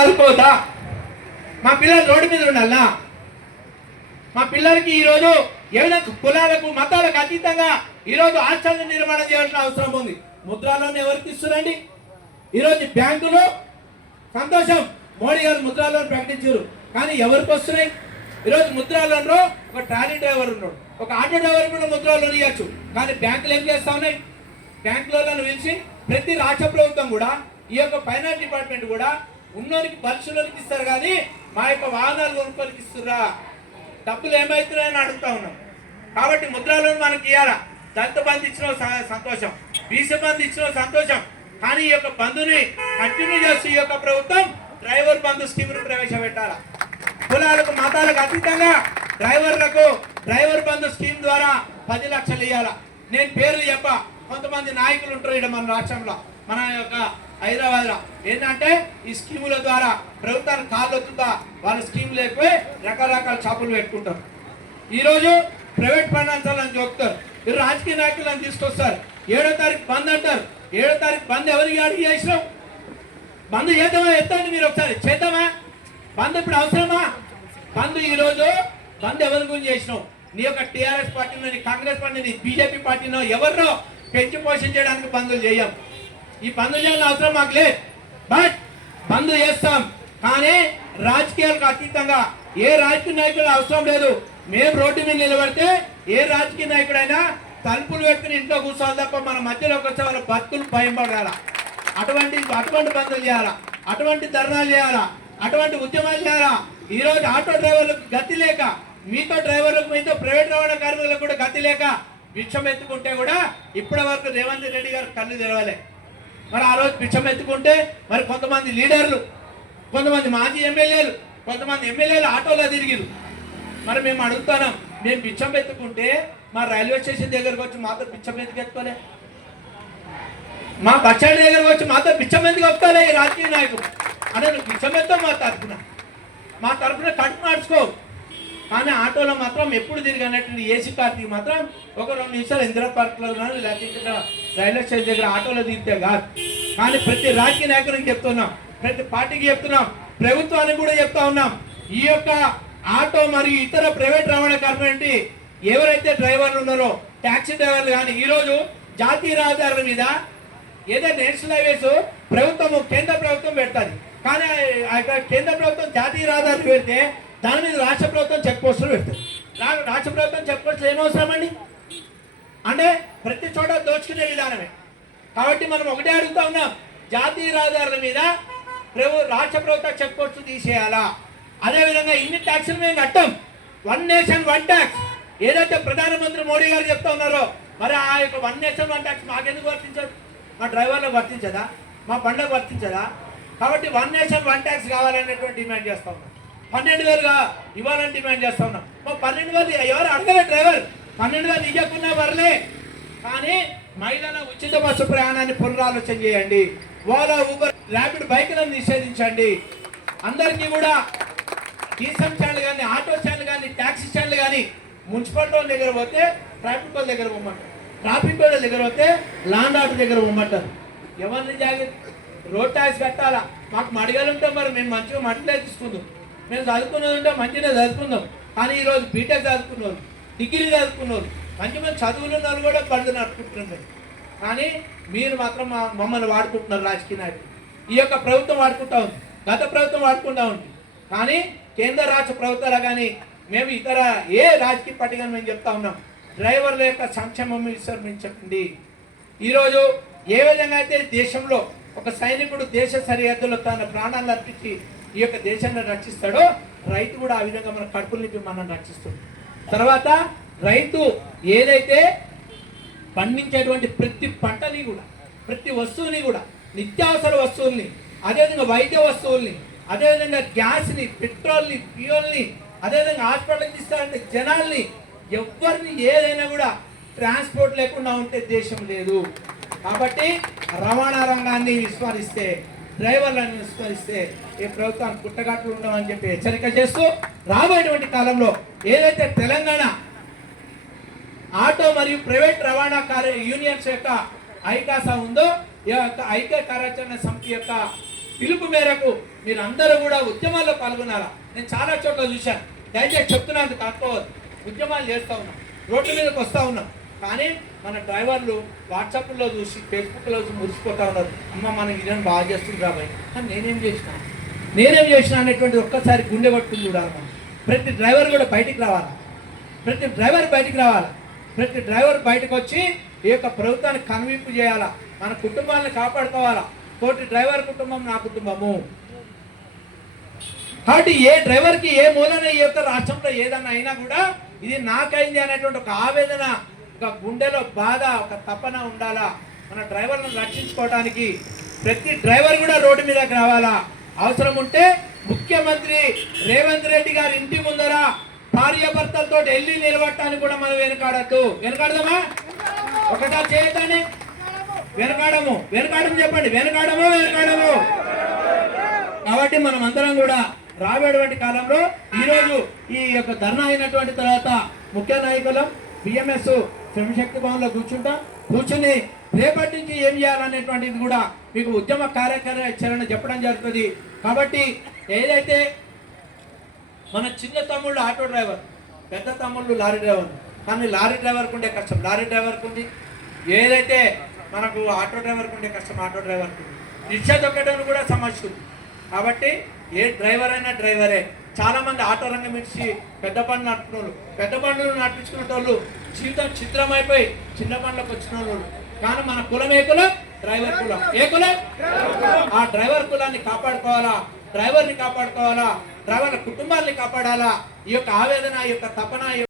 చదువుకోవద్దా మా పిల్లలు రోడ్డు మీద ఉండాలా? మా పిల్లలకి ఈరోజు ఏమైనా కులాలకు మతాలకు అతీతంగా ఈరోజు ఆచరణ నిర్మాణం చేయాల్సిన అవసరం ఉంది. ముద్రాలోన్ ఎవరికి ఇస్తున్నారండి? ఈరోజు బ్యాంకులో సంతోషం. మోడీ గారు ముద్రాలోన్ ప్రకటించారు. కానీ ఎవరికి వస్తున్నాయి? ఈరోజు ముద్రాలోన్లో ఒక ట్రాలీ డ్రైవర్ ఉన్నాడు. ఒక ఆటో డ్రైవర్ కూడా ముద్రాలోన్ ఇవ్వచ్చు కానీ బ్యాంకులు ఏం చేస్తా ఉన్నాయి? బ్యాంకులలో పిలిచి ప్రతి రాష్ట్ర ప్రభుత్వం కూడా ఈ యొక్క ఫైనాన్స్ డిపార్ట్మెంట్ కూడా ఉన్నోనికి బలుసులోనికి ఇస్తారు కానీ మా యొక్క వాహనాలు కొనుక్కోనికి ఇస్తురా డబ్బులు ఏమవుతున్నాయని అడుగుతా ఉన్నాం. కాబట్టి ముద్రాలను మనకి ఇవ్వాలా దళిత బంధు ఇచ్చిన స- సంతోషం. బీసీ బంధు ఇచ్చిన సంతోషం. కానీ ఈ యొక్క బంధుని కంటిన్యూ చేస్తూ ఈ యొక్క ప్రభుత్వం డ్రైవర్ బంధు స్కీమ్ను ప్రవేశపెట్టాలా? కులాలకు మతాలకు అతీతంగా డ్రైవర్లకు డ్రైవర్ బంధు స్కీమ్ ద్వారా పది లక్షలు ఇవ్వాలా నేను పేర్లు చెప్ప. కొంతమంది నాయకులు ఉంటారు ఇక్కడ మన రాష్ట్రంలో. మన యొక్క హైదరాబాద్లో ఏంటంటే ఈ స్కీముల ద్వారా ప్రభుత్వానికి కాళ్ళు వస్తుందా? వాళ్ళ స్కీమ్ లేకపోయి రకరకాల షాపులు పెట్టుకుంటారు. ఈరోజు ప్రైవేట్ ఫైనాన్షియల్ అని చెప్తారు మీరు రాజకీయ నాయకులను తీసుకొస్తారు. ఏడో తారీఖు బంద్ అంటారు. ఏడో తారీఖు బంద్ ఎవరికి అడిగి చేసినాం? బంద్ చేద్దామా? ఎత్తండి మీరు ఒకసారి. చేద్దామా? బంద్ ఇప్పుడు అవసరమా? బంద్ ఈరోజు బంద్ ఎవరి గురించి చేసినావు నీ యొక్క టీఆర్ఎస్ పార్టీనో నీ కాంగ్రెస్ పార్టీని బీజేపీ పార్టీనో ఎవరినో పెంచి పోషించడానికి బంద్లు చేయం. ఈ పందు చేయాలని అవసరం మాకు లేదు. బట్ పందు చేస్తాం. కానీ రాజకీయాలకు అతీతంగా ఏ రాజకీయ నాయకుడు అవసరం లేదు. మేము రోడ్డు మీద నిలబడితే ఏ రాజకీయ నాయకుడైనా తలుపులు పెట్టుకుని ఇంట్లో కూర్చోవాలి తప్ప మన మధ్యలోకి వచ్చే వాళ్ళ బతుకులు భయం అటువంటి అటువంటి బంధులు చేయాలా? అటువంటి ధర్నాలు చేయాలా? అటువంటి ఉద్యమాలు చేయాలా? ఈ రోజు ఆటో డ్రైవర్లకు గతి లేక మీతో డ్రైవర్లకు మీతో ప్రైవేట్ రవాణా కార్మికులకు కూడా గతి లేక భిక్షం ఎత్తుకుంటే కూడా ఇప్పటి వరకు రేవంత్ రెడ్డి గారు కళ్ళు తెరవలే. మరి ఆ రోజు పిచ్చం ఎత్తుకుంటే మరి కొంతమంది లీడర్లు కొంతమంది మాజీ ఎమ్మెల్యేలు కొంతమంది ఎమ్మెల్యేలు ఆటోలో తిరిగిరు మరి మేము అడుగుతున్నాం మేము పిచ్చం ఎత్తుకుంటే మా రైల్వే స్టేషన్ దగ్గరకు వచ్చి మాతో పిచ్చం ఎందుకు ఎత్తుకోలే? మా బచ్చాడి దగ్గరకు వచ్చి మాతో పిచ్చం ఎందుకు ఎత్తుకోలే ఈ రాజకీయ నాయకుడు? అదే నువ్వు పిచ్చం ఎత్తావు మా తరఫున మా తరఫున కడుపు మార్చుకో. కానీ ఆటోలో మాత్రం ఎప్పుడు తిరిగినట్టు ఏసీ పార్టీ మాత్రం ఒక రెండు నిమిషాలు ఇందిరా పార్క్లో కానీ లేకపోతే ఇక్కడ రైల్వే స్టేషన్ దగ్గర ఆటోలో దిగితే కాదు. కానీ ప్రతి రాజకీయ నాయకునికి చెప్తున్నాం ప్రతి పార్టీకి చెప్తున్నాం ప్రభుత్వానికి కూడా చెప్తా ఉన్నాం. ఈ యొక్క ఆటో మరియు ఇతర ప్రైవేట్ రవాణా కార్పొరేట్ ఎవరైతే డ్రైవర్లు ఉన్నారో ట్యాక్సీ డ్రైవర్లు కానీ ఈరోజు జాతీయ రహదారుల మీద ఏదో నేషనల్ హైవేస్ ప్రభుత్వం కేంద్ర ప్రభుత్వం పెడతాది. కానీ ఆ యొక్క కేంద్ర ప్రభుత్వం జాతీయ రహదారులు పెడితే దాని మీద రాష్ట్ర ప్రభుత్వం చెక్ పోస్టులు పెడుతుంది. రాష్ట్ర ప్రభుత్వం చెక్ పోస్టులు ఏమవసరమండి అంటే ప్రతి చోట దోచుకునే విధానమే. కాబట్టి మనం ఒకటే అడుగుతా ఉన్నాం. జాతీయ రహదారుల మీద ప్రభు రాష్ట్ర ప్రభుత్వ చెక్ పోస్టులు తీసేయాలా? అదేవిధంగా ఇన్ని ట్యాక్సులు మేము కట్టాం. One nation one tax. ఏదైతే ప్రధానమంత్రి మోడీ గారు చెప్తా ఉన్నారో మరి ఆ యొక్క వన్ నేషన్ వన్ ట్యాక్స్ మాకెందుకు వర్తించదు? మా డ్రైవర్లకు వర్తించదా? మా బండ్లకు వర్తించదా? కాబట్టి వన్ నేషన్ వన్ ట్యాక్స్ కావాలనేటువంటి డిమాండ్ చేస్తా ఉన్నాం. పన్నెండు వేలుగా ఇవ్వాలని డిమాండ్ చేస్తా ఉన్నాం. మా పన్నెండు వేలు ఎవరు అడగలే డ్రైవర్? పన్నెండు వేలు ఇవ్వకున్నా వరలే. కానీ మహిళల ఉచిత బస్సు ప్రయాణాన్ని పునరాలోచన చేయండి. ఓలా ఊబర్ ర్యాపిడ్ బైక్లను నిషేధించండి. అందరికీ కూడా టీసం స్టాండ్లు కానీ ఆటో స్టాండ్లు కానీ ట్యాక్సీ స్టాండ్లు కానీ మున్సిపాలిటీ వాళ్ళ దగ్గర పోతే ట్రాఫిక్ వాళ్ళ దగ్గర పోమంటారు. ట్రాఫిక్ వాళ్ళ దగ్గర పోతే లాండ్ ఆర్డర్ దగ్గర పోమంటారు. ఎవరిని జాగ్రత్త రోడ్ ట్యాక్స్ కట్టాలా? మాకు మడిగలు మరి మేము మంచిగా మడిలే తీసుకుందాం మేము చదువుకున్నది ఉంటే మంచిగా చదువుకుందాం కానీ ఈరోజు బీటెక్ చదువుకున్నారు డిగ్రీ చదువుకున్నారు. మంచి మంచి చదువులు ఉన్నారు కూడా బండి నడుపుకుంటున్నారు. కానీ మీరు మాత్రం మా- మమ్మల్ని వాడుకుంటున్నారు రాజకీయ నాయకులు. ఈ యొక్క ప్రభుత్వం వాడుకుంటా ఉంది. గత ప్రభుత్వం వాడుకుంటా ఉంది. కానీ కేంద్ర రాష్ట్ర ప్రభుత్వాలు కానీ మేము ఇతర ఏ రాజకీయ పార్టీ కానీ మేము చెప్తా ఉన్నాం. డ్రైవర్ల యొక్క సంక్షేమం విశ్రమించండి ఈరోజు ఏ విధంగా అయితే దేశంలో ఒక సైనికుడు దేశ సరిహద్దులో తన ప్రాణాలు అర్పించి ఈ యొక్క దేశాన్ని రక్షిస్తాడో రైతు కూడా ఆ విధంగా మన కడుపులు నింపి మనం రక్షిస్తుంది. తర్వాత రైతు ఏదైతే పండించేటువంటి ప్రతి పంటని కూడా ప్రతి వస్తువుని కూడా నిత్యావసర వస్తువుల్ని అదేవిధంగా వైద్య వస్తువుల్ని అదేవిధంగా గ్యాస్ని పెట్రోల్ని ఫ్యూయల్ని అదేవిధంగా హాస్పిటల్కి తీస్తారంటే జనాల్ని ఎవరిని ఏదైనా కూడా ట్రాన్స్పోర్ట్ లేకుండా ఉంటే దేశం లేదు. కాబట్టి రవాణా రంగాన్ని విస్మరిస్తే డ్రైవర్లను విస్మరిస్తే ఈ ప్రభుత్వం పుట్టగట్లు ఉండమని చెప్పి హెచ్చరిక చేస్తూ రాబోయేటువంటి కాలంలో ఏదైతే తెలంగాణ ఆటో మరియు ప్రైవేట్ రవాణా కార్య యూనియన్స్ యొక్క ఐకాస ఉందో ఈ యొక్క ఐక్య కార్యాచరణ సమితి యొక్క పిలుపు మేరకు మీరు అందరూ కూడా ఉద్యమాల్లో పాల్గొన్నారా నేను చాలా చోట్ల చూశాను. దయచేసి చెప్తున్నాను కాకపోవద్దు ఉద్యమాలు చేస్తూ ఉన్నాం. రోడ్డు మీదకి వస్తూ ఉన్నాం. కానీ మన డ్రైవర్లు వాట్సాప్లో చూసి ఫేస్బుక్లో చూసి మురిసిపోతా ఉన్నారు. అమ్మ మనం ఇదని బాగా చేస్తుంది రాబాయ్ కానీ నేనేం చేసిన నేనేం చేసిన అనేటువంటి ఒక్కసారి గుండె పట్టుకుని చూడాలి మనం. ప్రతి డ్రైవర్ కూడా బయటికి రావాలి. ప్రతి డ్రైవర్ బయటికి రావాలి. ప్రతి డ్రైవర్ బయటకు వచ్చి ఈ యొక్క ప్రభుత్వాన్ని కనువింపు చేయాలా? మన కుటుంబాన్ని కాపాడుకోవాలా? తోటి డ్రైవర్ కుటుంబం నా కుటుంబము. కాబట్టి ఏ డ్రైవర్కి ఏ మూలన ఈ యొక్క రాష్ట్రంలో ఏదన్నా అయినా కూడా ఇది నాకైంది అనేటువంటి ఒక ఆవేదన ఒక గుండెలో బాధ ఒక తపన ఉండాలా? మన డ్రైవర్లను రక్షించుకోవడానికి ప్రతి డ్రైవర్ కూడా రోడ్డు మీదకి రావాలా? అవసరం ఉంటే ముఖ్యమంత్రి రేవంత్ రెడ్డి గారి ఇంటి ముందర భార్యాభర్తలతో ఢిల్లీ నిలబడటానికి కూడా మనం వెనకాడద్దు. వెనకాడదామా? ఒకటా చేయటాన్ని వెనకాడము. వెనకాడము చెప్పండి. వెనకాడము వెనకాడము. కాబట్టి మనం అందరం కూడా రాబోయేటువంటి కాలంలో ఈరోజు ఈ యొక్క ధర్నా అయినటువంటి తర్వాత ముఖ్య నాయకులం బిఎంఎస్ శ్రమశక్తి భవన్లో కూర్చుంటాం. కూర్చుని రేపటి నుంచి ఏం చేయాలనేటువంటిది కూడా మీకు ఉద్యమ కార్యాచరణ చెప్పడం జరుగుతుంది. కాబట్టి ఏదైతే మన చిన్న తమ్ముళ్ళు ఆటో డ్రైవర్ పెద్ద తమ్ముళ్ళు లారీ డ్రైవర్ కానీ లారీ డ్రైవర్కి ఉండే కష్టం లారీ డ్రైవర్కి ఉంది. ఏదైతే మనకు ఆటో డ్రైవర్కి ఉండే కష్టం ఆటో డ్రైవర్కి ఉంది. రిక్షా దొక్కడం కూడా సమస్య ఉంది. కాబట్టి ఏ డ్రైవర్ అయినా డ్రైవరే. చాలామంది ఆటో రంగం ఇచ్చి పెద్ద బండ్లు నడుపుకున్న పెద్ద బండ్లు నడిపించుకునే వాళ్ళు జీవితం చిత్రమైపోయి చిన్న పనులకు వచ్చిన వాళ్ళు కానీ మన కులం ఏ కులం? డ్రైవర్ కులం. ఏ కులం? ఆ డ్రైవర్ కులాన్ని కాపాడుకోవాలా? డ్రైవర్ని కాపాడుకోవాలా? డ్రైవర్ల కుటుంబాన్ని కాపాడాలా? ఈ యొక్క ఆవేదన ఈ యొక్క తపన యొక్క